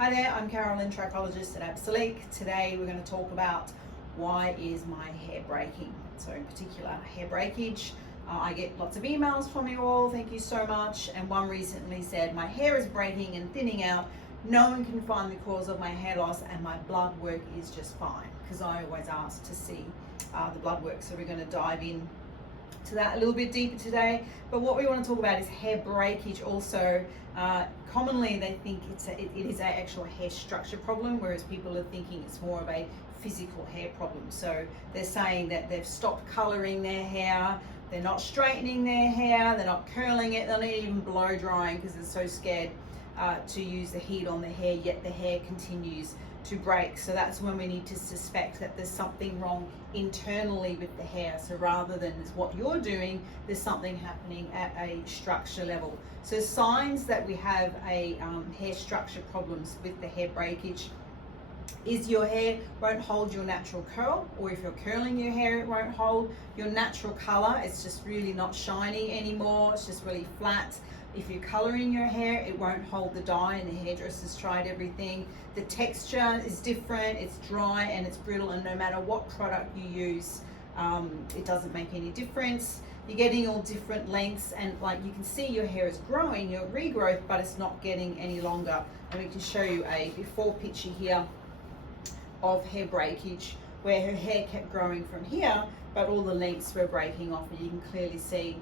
Hi there, I'm Carolyn, trichologist at Absolique. Today we're going to talk about why is my hair breaking. So in particular, hair breakage. I get lots of emails from you all, thank you so much. And one recently said, my hair is breaking and thinning out. No one can find the cause of my hair loss and my blood work is just fine. Because I always ask to see the blood work. So we're going to dive in to that a little bit deeper today. But what we want to talk about is hair breakage also. Commonly they think it is an actual hair structure problem, whereas people are thinking it's more of a physical hair problem. So they're saying that they've stopped colouring their hair, they're not straightening their hair, they're not curling it, they're not even blow drying because they're so scared to use the heat on the hair, yet the hair continues to break. So that's when we need to suspect that there's something wrong internally with the hair. So rather than what you're doing, there's something happening at a structure level. So signs that we have a hair structure problems with the hair breakage is your hair won't hold your natural curl, or if you're curling your hair, it won't hold your natural color. It's just really not shiny anymore. It's just really flat. If you're coloring your hair, it won't hold the dye, and the hairdresser's tried everything. The texture is different, it's dry and it's brittle, and no matter what product you use, it doesn't make any difference. You're getting all different lengths, and like you can see your hair is growing, your regrowth, but it's not getting any longer. And we can show you a before picture here of hair breakage, where her hair kept growing from here, but all the lengths were breaking off, and you can clearly see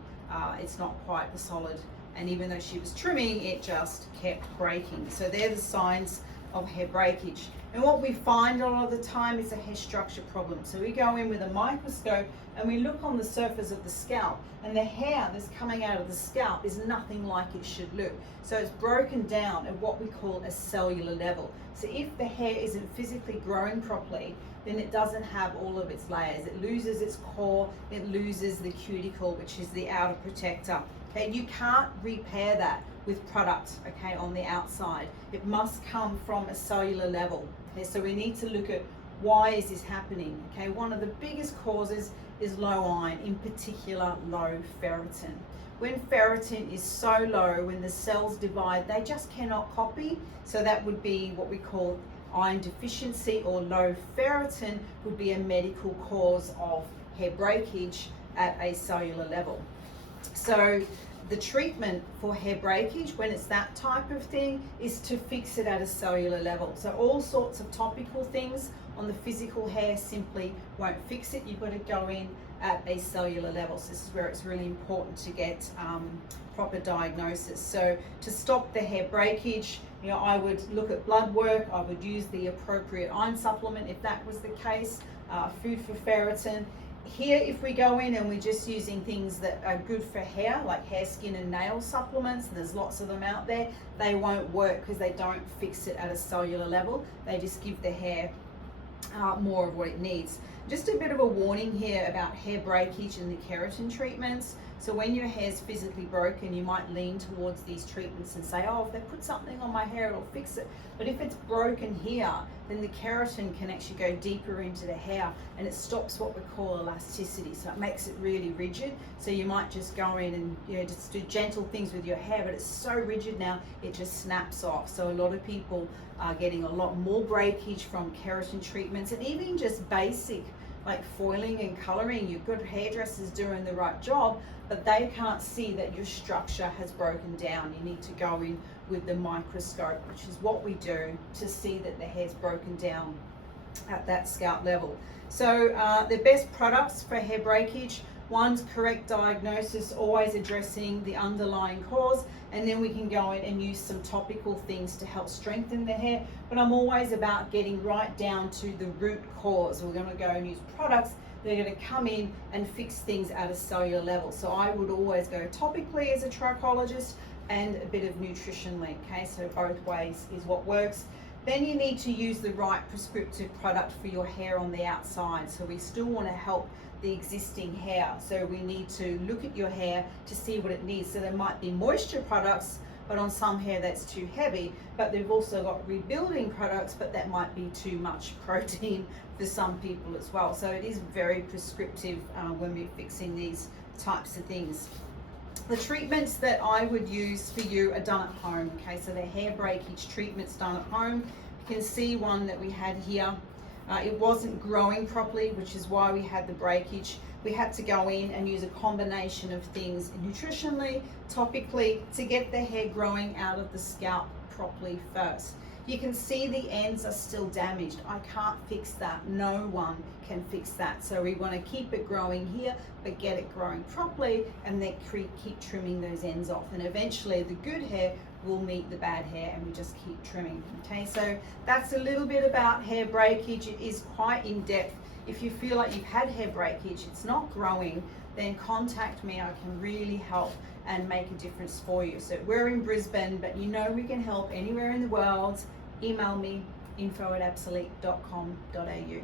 it's not quite the solid. And even though she was trimming, it just kept breaking. So they're the signs of hair breakage. And what we find a lot of the time is a hair structure problem. So we go in with a microscope and we look on the surface of the scalp, and the hair that's coming out of the scalp is nothing like it should look. So it's broken down at what we call a cellular level. So if the hair isn't physically growing properly, then it doesn't have all of its layers. It loses its core, it loses the cuticle, which is the outer protector. Okay, you can't repair that with product, okay, on the outside. It must come from a cellular level. Okay, so we need to look at why is this happening. Okay, one of the biggest causes is low iron, in particular low ferritin. When ferritin is so low, when the cells divide, they just cannot copy. So that would be what we call iron deficiency, or low ferritin would be a medical cause of hair breakage at a cellular level. So the treatment for hair breakage, when it's that type of thing, is to fix it at a cellular level. So all sorts of topical things on the physical hair simply won't fix it. You've got to go in at a cellular level. So this is where it's really important to get proper diagnosis. So to stop the hair breakage, you know, I would look at blood work. I would use the appropriate iron supplement if that was the case. Food for ferritin. Here, if we go in and we're just using things that are good for hair, like hair, skin and nail supplements, and there's lots of them out there, they won't work because they don't fix it at a cellular level. They just give the hair more of what it needs. Just a bit of a warning here about hair breakage and the keratin treatments. So when your hair's physically broken, you might lean towards these treatments and say, oh, if they put something on my hair, it'll fix it. But if it's broken here, then the keratin can actually go deeper into the hair, and it stops what we call elasticity. So it makes it really rigid. So you might just go in and, you know, just do gentle things with your hair, but it's so rigid now, it just snaps off. So a lot of people are getting a lot more breakage from keratin treatments, and even just basic like foiling and coloring. Your good hairdressers doing the right job, but they can't see that your structure has broken down. You need to go in with the microscope, which is what we do, to see that the hair's broken down at that scalp level. So the best products for hair breakage: one's correct diagnosis, always addressing the underlying cause, and then we can go in and use some topical things to help strengthen the hair. But I'm always about getting right down to the root cause. We're going to go and use products that are going to come in and fix things at a cellular level. So I would always go topically as a trichologist, and a bit of nutritionally. Okay, so both ways is what works. Then you need to use the right prescriptive product for your hair on the outside. So we still want to help the existing hair. So we need to look at your hair to see what it needs. So there might be moisture products, but on some hair that's too heavy. But they've also got rebuilding products, but that might be too much protein for some people as well. So it is very prescriptive when we're fixing these types of things. The treatments that I would use for you are done at home, okay? So they're hair breakage treatments done at home. You can see one that we had here. It wasn't growing properly, which is why we had the breakage. We had to go in and use a combination of things nutritionally, topically, to get the hair growing out of the scalp properly first. You can see the ends are still damaged. I can't fix that. No one can fix that. So we want to keep it growing here, but get it growing properly, and then keep trimming those ends off. And eventually the good hair will meet the bad hair, and we just keep trimming. Okay, so that's a little bit about hair breakage. It is quite in depth. If you feel like you've had hair breakage, it's not growing, then contact me. I can really help and make a difference for you. So we're in Brisbane, but you know we can help anywhere in the world. Email me, info@absolete.com.au.